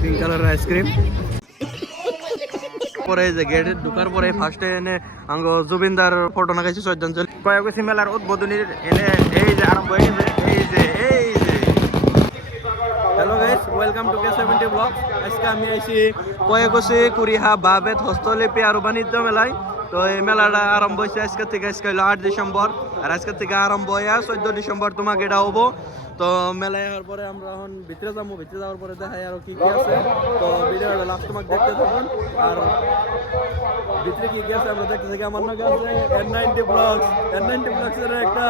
Pink কালারের ice cream. পরে যে গেটে ঢুকার পরে ফার্স্টে এনে আঙ্গ জুবিনদার ফটো লাগাইছে শ্রদ্ধাঞ্জলি। কয়েকশি মেলার উদ্বোধনীর এনে এই যে আরম্ভ হয়ে গেছে। এই যে hello guys, welcome to K70 blog. আজকে আমি আইছি কয়েকশি কুড়িহা বাবেত হস্তলিপি আর বাণিজ্য মেলায়। তো এই মেলাটা আরম্ভ হয়েছে আজকে থেকে। আজকে হলো 8 ডিসেম্বর আর আজকে থেকে আরম্ভ হয়ে 14 ডিসেম্বর তোমাকে এটা হবো। তো মেলায় যাওয়ার পরে আমরা এখন ভিতরে যাবো। ভিতরে যাওয়ার পরে দেখাই আরো কি কি আছে। তো ভিডিওটা লাস্ট তোমাকে দেখতে থাকুন। আর ভিতরে কি কি আছে আমরা দেখতে থাকি। আমার নাকি আছে N90 ব্লগস। N90 ব্লগস এর একটা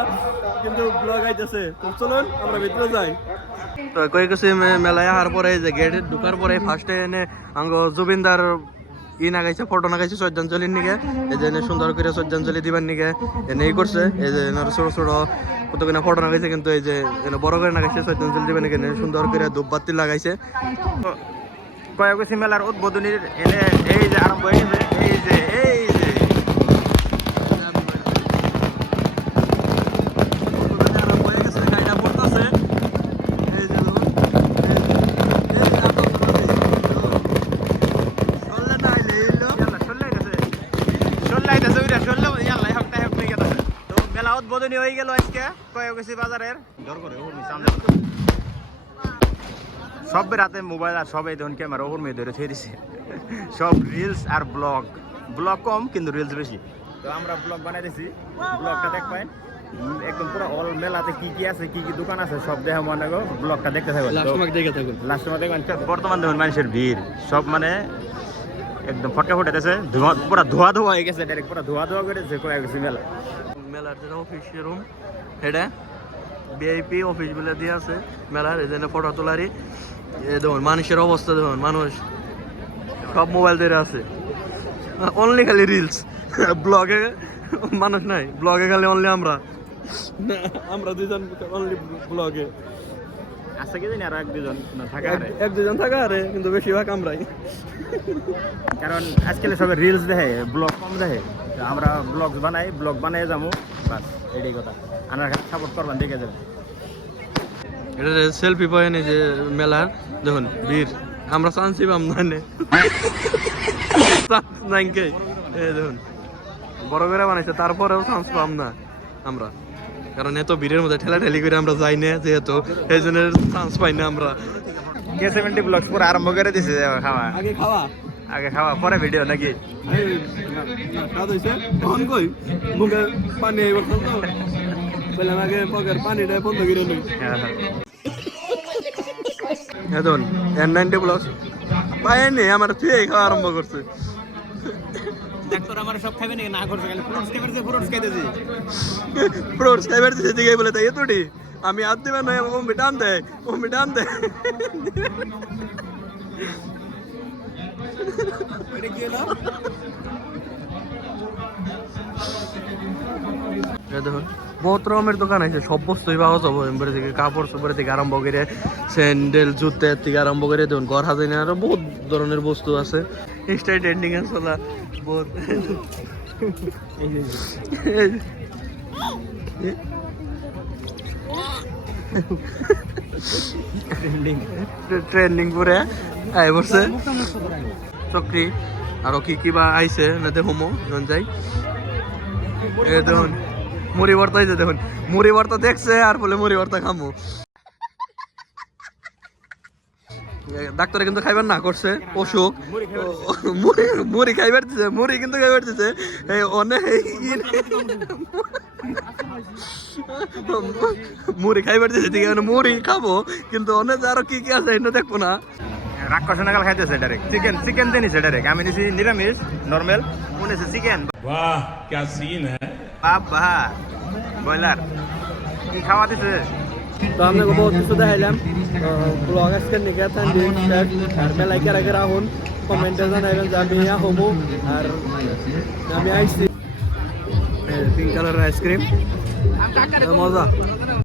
কিন্তু ব্লগ আইতেছে। তো চলুন আমরা ভিতরে যাই। তো কয়েকশি মেলায় আসার পরে যে গেটে ঢুকার পরে ফার্স্টে এনে আঙ্গ জুবিনদার নাগাইছে ফটো নাগাইছে শ্রদ্ধাঞ্জলির নিকে। এই যে সুন্দর করে শ্রদ্ধাঞ্জলি দিবার নিকে এনে করছে। এই যে ছোট ছোট কতগুলো ফটো লাগাইছে, কিন্তু এই যে বড় করে লাগাইছে শ্রদ্ধাঞ্জলি দিবেন এখানে সুন্দর করে ধূপবাতি লাগাইছে। কয়েকশি মেলার উদ্বোধনীর এনে এই যে আরম্ভ হয়ে গেছে। এই যে মেলা উদ্বোধনী হয়ে গেল আজকে কয়েকশি বাজারের। সবের হাতে মোবাইল আর সবাই ধরুন ক্যামেরা ওর মেয়ে ধরে থুয়ে দিছে। সব রিলস আর ব্লগ কম কিন্তু রিলস বেশি। তো আমরা ব্লগ বানাই দিছি, ব্লগটা দেখবেন একদম পুরো অল মেলাতে কি কি আছে, কি কি দোকান আছে সব দেখা মনে গো। ব্লগটা দেখতে থাকবেন, লাস্ট সময় দেখবেন। বর্তমান দেখুন মানুষের ভিড় সব মানে একদম ফটকা ফুটাইতেছে, পুরো ধোয়া হয়ে গেছে, ডাইরেক্ট পুরো ধোয়া করেছে কয়েকশি মেলা। মেলার যেটা অফিস রুম এটা ভিআইপি অফিস বলে দিয়ে আছে মেলার। এই জন্য ফটো তোলারই দেখুন মানুষের অবস্থা দেখুন, মানুষ সব মোবাইল ধরে আছে। অনলি খালি রিলস, ব্লগে মানুষ নাই। ব্লগে খালি অনলি আমরা দুজন অনলি ব্লগে আছে কি জানি আর এক দুজন থাকা আরে কিন্তু বেশিরভাগ আমরাই। কারণ আজকাল সবাই রিলস দেখে, ব্লগ কম দেখে। আমরা ব্লগ বানাই যাবো, বাস এটাই কথা। আমার সাপোর্ট করবেন, দেখে যাবেন। এটা সেলফি পয়েন্ট এই যে মেলার দেখুন ভিড়। আমরা চান্সই পাম না দেখুন বড় করে বানাইছে, তারপরেও চান্স পাম না আমরা, কারণ এত ভিড়ের মধ্যে ঠেলাঠেলি করে আমরা যাই না, যেহেতু এই জন্য চান্স পাই না আমরা। K70 ব্লগস পুরো আরম্ভ করে দিছে আগে খাওয়া পরে ভিডিও নাকি? এখন N90 ব্লগস পাইনি আমার তুই খাওয়া আরম্ভ করছে। ডাক্তার আমার সব খাবে নাকি না করছে, খালি ফ্রুটস খাইতেছি। ফ্রুটস খাইবার দিছে দিকে বলে তাই এতটি আমি আর দিবেন না। ও মিটান দে এটা কি হলো? দেখুন বহুত রকমের দোকান আছে, সব বস্তুই পাওয়া যাবো। এমবারে থেকে কাপড় চোপড় থেকে আরম্ভ করে স্যান্ডেল জুতের থেকে আরম্ভ করে দেখুন ঘর হাজাই আরো বহুত ধরনের বস্তু আছে। ইনস্টায় ট্রেন্ডিং এ চলা বহুত ট্রেন্ডিং করে আই বসে চক্রি আরো কি কিবা আইছে না দেখো যাই। এই দেখুন মুড়ি ভর্তা হয়েছে, দেখুন মুড়ি ভর্তা দেখছে আর বলে মুড়ি ভর্তা খামো। ডাক্তারে কিন্তু খাইবার না করছে, অসুখ মুড়ি খাইবার দিছে, মুড়ি কিন্তু খাইবার দিছে অনেক মুড়ি খাইবার দিছে। ঠিক আছে মুড়ি খাবো, কিন্তু অনেক আরো কি কি আছে এটা দেখবো না। রাক্ষস নাগাল খাইতেছে ডাইরেক্ট। চিকেন দিয়েছে ডাইরেক্ট, আমি নিছি নিরামিষ নর্মাল, উনি চিকেন। वाह क्या सीन है। বাবা ব্রয়লার কি খাওয়া দিছে। তো আপনাকে বহুত কিছু দেখাইলাম। ব্লগ আজকের নিকে আর মেলায় কেরা আহুন কমেন্টে জানাইবেন যে আমি হবো। আর আমি আইসি পিঙ্ক কালারের আইসক্রিম, মজা।